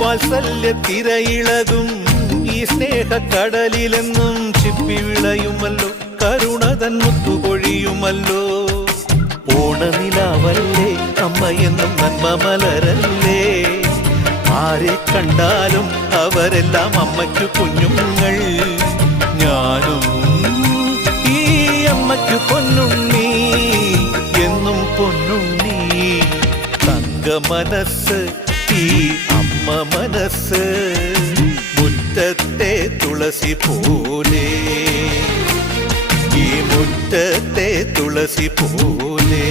വാത്സല്യ തിരയിളകും ഈ സ്നേഹക്കടലിലെന്നും ചിപ്പി വിളയുമല്ലോ കരുണതൻ മുത്തുപൊഴിയുമല്ലോ. ഓണനിലാവല്ലേ അമ്മയെന്നും നന്മ മലരല്ലേ, ആരെ കണ്ടാലും അവരെല്ലാം അമ്മയ്ക്കു കുഞ്ഞുങ്ങൾ. ഞാനും ഈ അമ്മയ്ക്കു പൊന്നുണ്ണി, എന്നും പൊന്നുണ്ണി. തങ്ക മനസ്സ് ഈ അമ്മ മനസ്സ്, മുറ്റത്തെ തുളസി പോലെ, ഈ മുറ്റത്തെ തുളസി പോലെ.